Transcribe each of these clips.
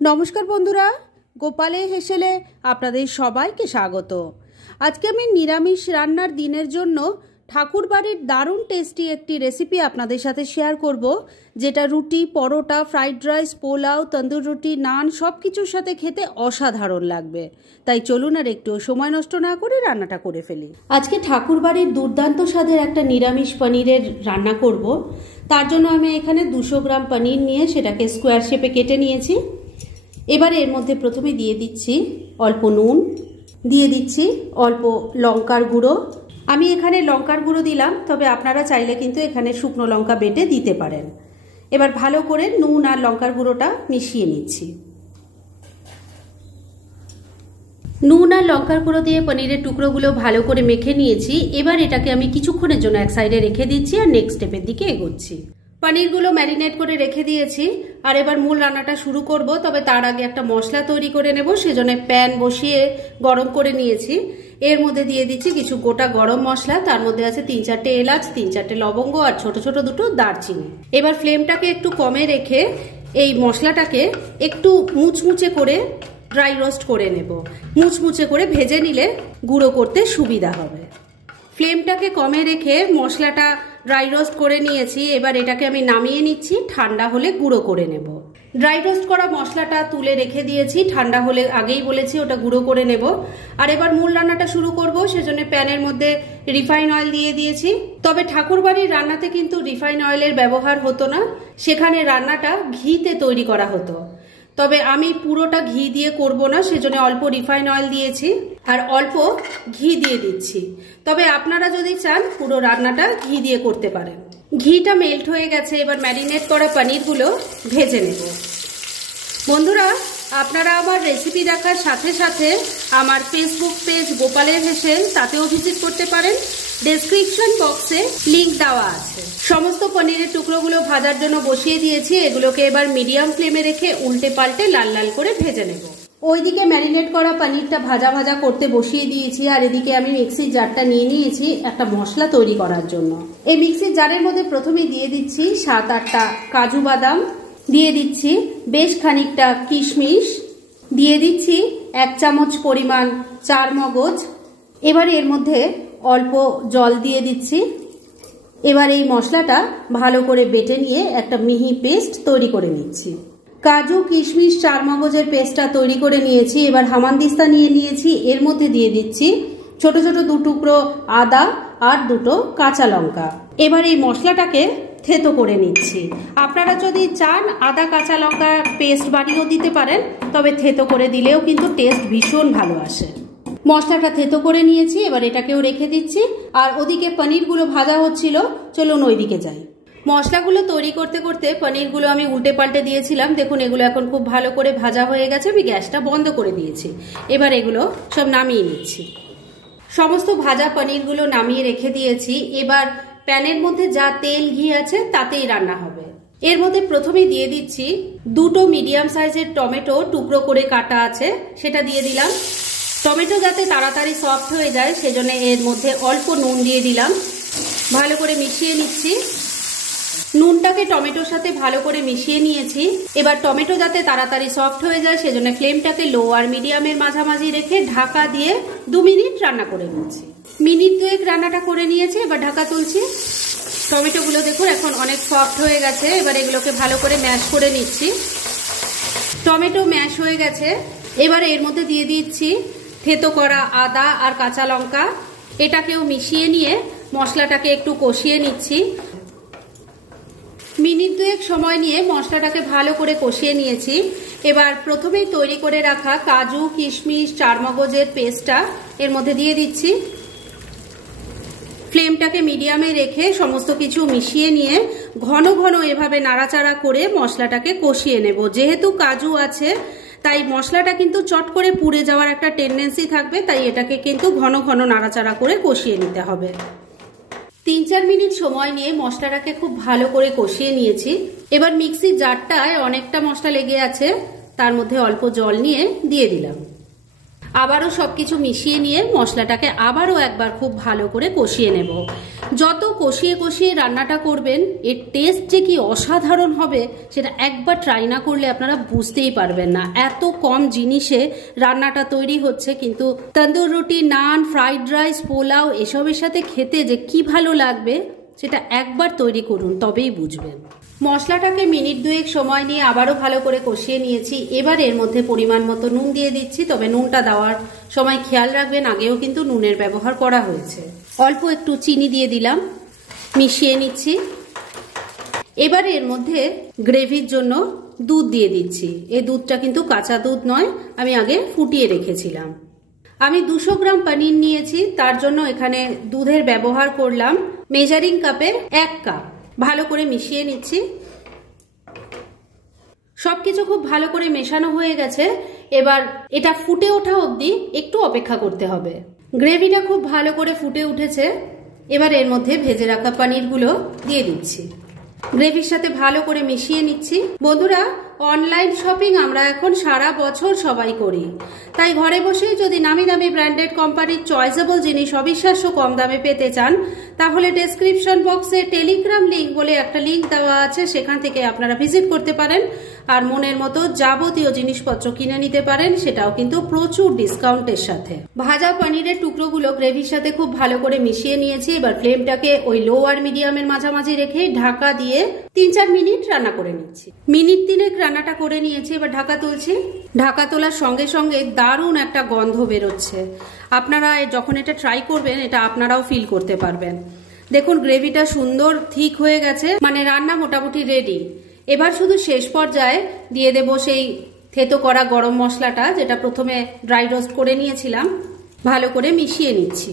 নমস্কার বন্ধুরা, গোপালে হেসেলে আপনাদের সবাইকে স্বাগত। আজকে আমি নিরামিষ রান্নার দিনের জন্য ঠাকুরবাড়ির দারুণ টেস্টি একটি রেসিপি আপনাদের সাথে শেয়ার করব, যেটা রুটি, পরোটা, ফ্রাইড রাইস, পোলাও, তন্দুর রুটি, নান সব কিছুর সাথে খেতে অসাধারণ লাগবে। তাই চলুন আর একটু সময় নষ্ট না করে রান্নাটা করে ফেলি। আজকে ঠাকুরবাড়ির দুর্দান্ত স্বাদের একটা নিরামিষ পনিরের রান্না করব। তার জন্য আমি এখানে 200 গ্রাম পনির নিয়ে সেটাকে স্কোয়ার শেপে কেটে নিয়েছি। এবারে এর মধ্যে প্রথমে দিয়ে দিচ্ছি অল্প নুন, দিয়ে দিচ্ছি অল্প লঙ্কার গুঁড়ো। আমি এখানে লঙ্কার গুঁড়ো দিলাম, তবে আপনারা চাইলে কিন্তু এখানে শুকনো লঙ্কা বেটে দিতে পারেন। এবার ভালো করে নুন আর লঙ্কার গুঁড়োটা মিশিয়ে নিচ্ছি। নুন আর লঙ্কার গুঁড়ো দিয়ে পনিরের টুকরোগুলো ভালো করে মেখে নিয়েছি। এবার এটাকে আমি কিছুক্ষণের জন্য এক সাইডে রেখে দিচ্ছি আর নেক্সট স্টেপের দিকে এগোচ্ছি। পনিরগুলো ম্যারিনেট করে রেখে দিয়েছি আর এবার মূল রান্নাটা শুরু করব। তবে তার আগে একটা মশলা তৈরি করে নেব, সেজন্য প্যান বসিয়ে গরম করে নিয়েছি। এর মধ্যে দিয়ে দিচ্ছি কিছু গোটা গরম মশলা, তার মধ্যে আছে 3-4টে এলাচ, 3-4টে লবঙ্গ আর ছোট ছোট দুটো দারচিনি। এবার ফ্লেমটাকে একটু কমে রেখে এই মশলাটাকে একটু মুচমুচে করে ড্রাই রোস্ট করে নেব। মুচমুচে করে ভেজে নিলে গুঁড়ো করতে সুবিধা হবে। ফ্লেমটাকে কমে রেখে মশলাটা ড্রাই রোস্ট করে নিয়েছি। এবার এটাকে আমি নামিয়ে নিচ্ছি, ঠান্ডা হলে গুঁড়ো করে নেব। ড্রাই রোস্ট করা মশলাটা তুলে রেখে দিয়েছি, ঠান্ডা হলে আগেই বলেছি ওটা গুঁড়ো করে নেব। আর এবার মূল রান্নাটা শুরু করব, সেজন্য প্যানের মধ্যে রিফাইন অয়েল দিয়ে দিয়েছি। তবে ঠাকুরবাড়ির রান্নাতে কিন্তু রিফাইন অয়েলের ব্যবহার হতো না, সেখানে রান্নাটা ঘিতে তৈরি করা হতো। তবে আমি পুরোটা ঘি দিয়ে করব না, সেজন্য অল্প রিফাইন অয়েল দিয়েছি আর অল্প ঘি দিয়ে দিচ্ছি। তবে আপনারা যদি চান পুরো রান্নাটা ঘি দিয়ে করতে পারেন। ঘিটা মেল্ট হয়ে গেছে, এবার ম্যারিনেট করা পনিরগুলো ভেজে নেব। বন্ধুরা, আপনারা আমার রেসিপি দেখার সাথে সাথে আমার ফেসবুক পেজ গোপালের হেসেল, তাতেও ভিজিট করতে পারেন। ডেসক্রিপশন বক্সে লিংক দেওয়া আছে। সমস্ত পনিরের টুকরোগুলো ভাজার জন্য বসিয়ে দিয়েছি। এগুলোকে এবার মিডিয়াম ফ্লেমে রেখে উল্টে পাল্টে লাল লাল করে ভেজে নেব। ওইদিকে ম্যারিনেট করা পনিরটা ভাজা ভাজা করতে বসিয়ে দিয়েছি আর এদিকে আমি মিক্সির জারটা নিয়ে নিয়েছি একটা মশলা তৈরি করার জন্য। এই মিক্সির জারের মধ্যে প্রথমে দিয়ে দিচ্ছি 7-8টা কাজু বাদাম, দিয়ে দিচ্ছি বেশ খানিকটা কিশমিশ, দিয়ে দিচ্ছি 1 চামচ পরিমাণ চারমগজ। এবার এর মধ্যে অল্প জল দিয়ে দিচ্ছি। এবার এই মশলাটা ভালো করে বেটে নিয়ে একটা মিহি পেস্ট তৈরি করে নিচ্ছি। কাজু, কিশমিশ, চারমগজের পেস্টটা তৈরি করে নিয়েছি। এবার হামানদিস্তা নিয়ে নিয়েছি, এর মধ্যে দিয়ে দিচ্ছি ছোট ছোট 2 টুকরো আদা আর 2টো কাঁচা লঙ্কা। এবার এই মশলাটাকে থেতো করে নিচ্ছি। আপনারা যদি চান আদা কাঁচা লঙ্কা পেস্ট বানিয়েও দিতে পারেন, তবে থেতো করে দিলেও কিন্তু টেস্ট ভীষণ ভালো আসে। মশলাটা থেতো করে নিয়েছি, এবার এটাকেও রেখে দিচ্ছি। আর ওদিকে পনিরগুলো ভাজা হচ্ছিল, চলুন ওইদিকে যাই। মশলাগুলো তৈরি করতে করতে পনিরগুলো আমি উল্টে পাল্টে দিয়েছিলাম। দেখুন এগুলো এখন খুব ভালো করে ভাজা হয়ে গেছে, আমি গ্যাসটা বন্ধ করে দিয়েছি। এবার এগুলো সব নামিয়ে নিচ্ছি। সমস্ত ভাজা পনিরগুলো নামিয়ে রেখে দিয়েছি। এবার প্যানের মধ্যে যা তেল ঘি আছে তাতেই রান্না হবে। এর মধ্যে প্রথমেই দিয়ে দিচ্ছি 2টো মিডিয়াম সাইজের টমেটো টুকরো করে কাটা আছে, সেটা দিয়ে দিলাম। টমেটো যাতে তাড়াতাড়ি সফট হয়ে যায় সেজন্য এর মধ্যে অল্প নুন দিয়ে দিলাম। ভালো করে মিশিয়ে নিচ্ছি। নুনটাকে টমেটোর সাথে ভালো করে মিশিয়ে নিয়েছি। এবার টমেটো যাতে তাড়াতাড়ি সফট হয়ে যায় সেজন্য ফ্লেমটাকে লো আর মিডিয়ামের মাঝামাঝি রেখে ঢাকা দিয়ে 2 মিনিট রান্না করে নিচ্ছি। মিনিট 2 রান্নাটা করে নিয়েছি, এবার ঢাকা তুলছি। টমেটোগুলো দেখুন এখন অনেক সফট হয়ে গেছে। এবার এগুলোকে ভালো করে ম্যাশ করে নিচ্ছি। টমেটো ম্যাশ হয়ে গেছে, এবার এর মধ্যে দিয়ে দিচ্ছি থেতো করা আদা আর কাঁচা লঙ্কা। এটাকেও মিশিয়ে নিয়ে মশলাটাকে একটু কষিয়ে নিচ্ছি। মিনিট 2 সময় নিয়ে মশলাটাকে ভালো করে কষিয়ে নিয়েছি। এবার প্রথমেই তৈরি করে রাখা কাজু, কিশমিশ, চারমগজের পেস্টটা এর মধ্যে দিয়ে দিচ্ছি। ফ্লেমটাকে মিডিয়ামে রেখে সমস্ত কিছু মিশিয়ে নিয়ে ঘন ঘন এভাবে নাড়াচাড়া করে মশলাটাকে কষিয়ে নেব। যেহেতু কাজু আছে তাই মশলাটা কিন্তু চট করে পুড়ে যাওয়ার একটা টেন্ডেন্সি থাকবে, তাই এটাকে কিন্তু ঘন ঘন নাড়াচাড়া করে কষিয়ে নিতে হবে। 3-4 মিনিট সময় নিয়ে মশলাটাকে খুব ভালো করে কষিয়ে নিয়েছি। এবার মিক্সির জারটায় অনেকটা মশলা লেগে আছে, তার মধ্যে অল্প জল নিয়ে দিয়ে দিলাম। আবারও সবকিছু মিশিয়ে নিয়ে মশলাটাকে আবারও একবার খুব ভালো করে কষিয়ে নেব। যত কষিয়ে কষিয়ে রান্নাটা করবেন এর টেস্ট যে কি অসাধারণ হবে সেটা একবার ট্রাই না করলে আপনারা বুঝতেই পারবেন না। এত কম জিনিসে রান্নাটা তৈরি হচ্ছে, কিন্তু তন্দুর রুটি, নান, ফ্রাইড রাইস, পোলাও এসবের সাথে খেতে যে কি ভালো লাগবে সেটা একবার তৈরি করুন, তবেই বুঝবেন। মশলাটাকে মিনিট 2 সময় নিয়ে আবারও ভালো করে কষিয়ে নিয়েছি। এবার এর মধ্যে পরিমাণ মতো নুন দিয়ে দিচ্ছি, তবে নুনটা দেওয়ার সময় খেয়াল রাখবেন আগেও কিন্তু নুনের ব্যবহার করা হয়েছে। অল্প একটু চিনি দিয়ে দিলাম, মিশিয়ে নিচ্ছি। এবার এর মধ্যে গ্রেভির জন্য দুধ দিয়ে দিচ্ছি। এই দুধটা কিন্তু কাঁচা দুধ নয়, আমি আগে ফুটিয়ে রেখেছিলাম। আমি 200 গ্রাম পনির নিয়েছি, তার জন্য এখানে দুধের ব্যবহার করলাম মেজারিং কাপের 1 কাপ। ভালো করে মিশিয়ে নিচ্ছি। সবকিছু খুব ভালো করে মেশানো হয়ে গেছে। এবার এটা ফুটে ওঠা অবধি একটু অপেক্ষা করতে হবে। গ্রেভিটা খুব ভালো করে ফুটে উঠেছে। এবার এর মধ্যে ভেজে রাখা পনিরগুলো দিয়ে দিচ্ছি। গ্রেভির সাথে ভালো করে মিশিয়ে নিচ্ছি। বন্ধুরা, অনলাইন শপিং আমরা এখন সারা বছর সবাই করি, তাই ঘরে বসেই যদি নামি দামি ব্র্যান্ডেড কোম্পানির চয়েসেবল জিনিস অবিশ্বাস্য কম দামে পেতে চান, তাহলে ডেসক্রিপশন বক্সে টেলিগ্রাম লিংক বলে একটা লিংক দেওয়া আছে, সেখান থেকে আপনারা ভিজিট করতে পারেন আর মনের মতো যাবতীয় জিনিসপত্র কিনে নিতে পারেন, সেটাও কিন্তু প্রচুর ডিসকাউন্টের সাথে। ভাজা পনিরের টুকরোগুলো গ্রেভির সাথে খুব ভালো করে মিশিয়ে নিয়েছি। এবার ফ্লেমটাকে ওই লো আর মিডিয়ামের মাঝামাঝি রেখে ঢাকা দিয়ে 3-4 মিনিট রান্না করে নিচ্ছি। মিনিট 3 রান্নাটা করে নিয়েছি। এবার ঢাকা তুলছি। ঢাকা তোলার সঙ্গে সঙ্গে দারুণ একটা গন্ধ বেরোচ্ছে। আপনারা যখন এটা ট্রাই করবেন এটা আপনারাও ফিল করতে পারবেন। দেখুন গ্রেভিটা সুন্দর থিক হয়ে গেছে, মানে রান্না মোটামুটি রেডি। এবার শুধু শেষ পর্যায়ে দিয়ে দেব সেই থেতো করা গরম মশলাটা, যেটা প্রথমে ড্রাই রোস্ট করে নিয়েছিলাম। ভালো করে মিশিয়ে নিচ্ছি।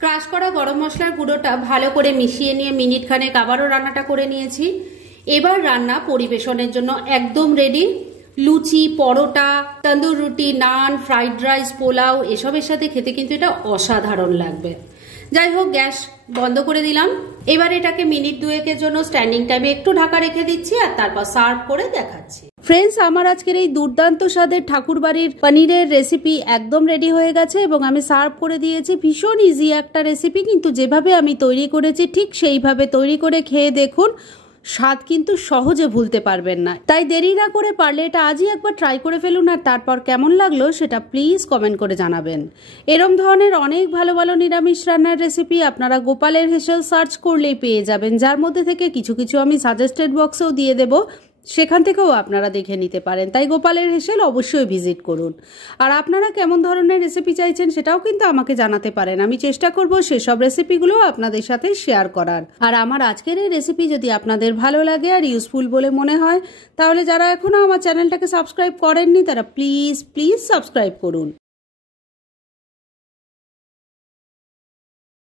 ক্রাশ করা গরম মশলার গুঁড়োটা ভালো করে মিশিয়ে নিয়ে মিনিট খানেক আবারও রান্নাটা করে নিয়েছি। এবার রান্না পরিবেশনের জন্য একদম রেডি। লুচি, পরোটা, তন্দুর রুটি, নান, ফ্রাইড রাইস, পোলাও এসবের সাথে খেতে কিন্তু এটা অসাধারণ লাগবে। যাই হোক, গ্যাস বন্ধ করে দিলাম। এবার এটাকে মিনিট 2 জন্য স্ট্যান্ডিং টাইমে একটু ঢাকা রেখে দিচ্ছি আর তারপর সার্ভ করে দেখাচ্ছি। ফ্রেন্ডস, আমার আজকের এই দুর্দান্ত স্বাদের ঠাকুরবাড়ির পনিরের রেসিপি একদম রেডি হয়ে গেছে এবং আমি সার্ভ করে দিয়েছি। ভীষণ ইজি একটা রেসিপি, কিন্তু যেভাবে আমি তৈরি করেছি ঠিক সেইভাবে তৈরি করে খেয়ে দেখুন, স্বাদ কিন্তু সহজে ভুলতে পারবেন না। তাই দেরি না করে পারলে এটা আজই একবার ট্রাই করে ফেলুন, আর তারপর কেমন লাগলো সেটা প্লিজ কমেন্ট করে জানাবেন। এরম ধরনের অনেক ভালো ভালো নিরামিষ রান্নার রেসিপি আপনারা গোপালের হেসেল সার্চ করলেই পেয়ে যাবেন, যার মধ্যে থেকে কিছু কিছু আমি সাজেস্টেড বক্সেও দিয়ে দেব, সেখান থেকেও আপনারা দেখে নিতে পারেন। তাই গোপালের হেসেল অবশ্যই ভিজিট করুন। আর আপনারা কেমন ধরনের রেসিপি চাইছেন সেটাও কিন্তু আমাকে জানাতে পারেন। আমি চেষ্টা করব সেসব রেসিপিগুলো আপনাদের সাথে শেয়ার করার। আর আমার আজকের এই রেসিপি যদি আপনাদের ভালো লাগে আর ইউজফুল বলে মনে হয়, তাহলে যারা এখনো আমার চ্যানেলটাকে সাবস্ক্রাইব করেননি তারা প্লিজ সাবস্ক্রাইব করুন।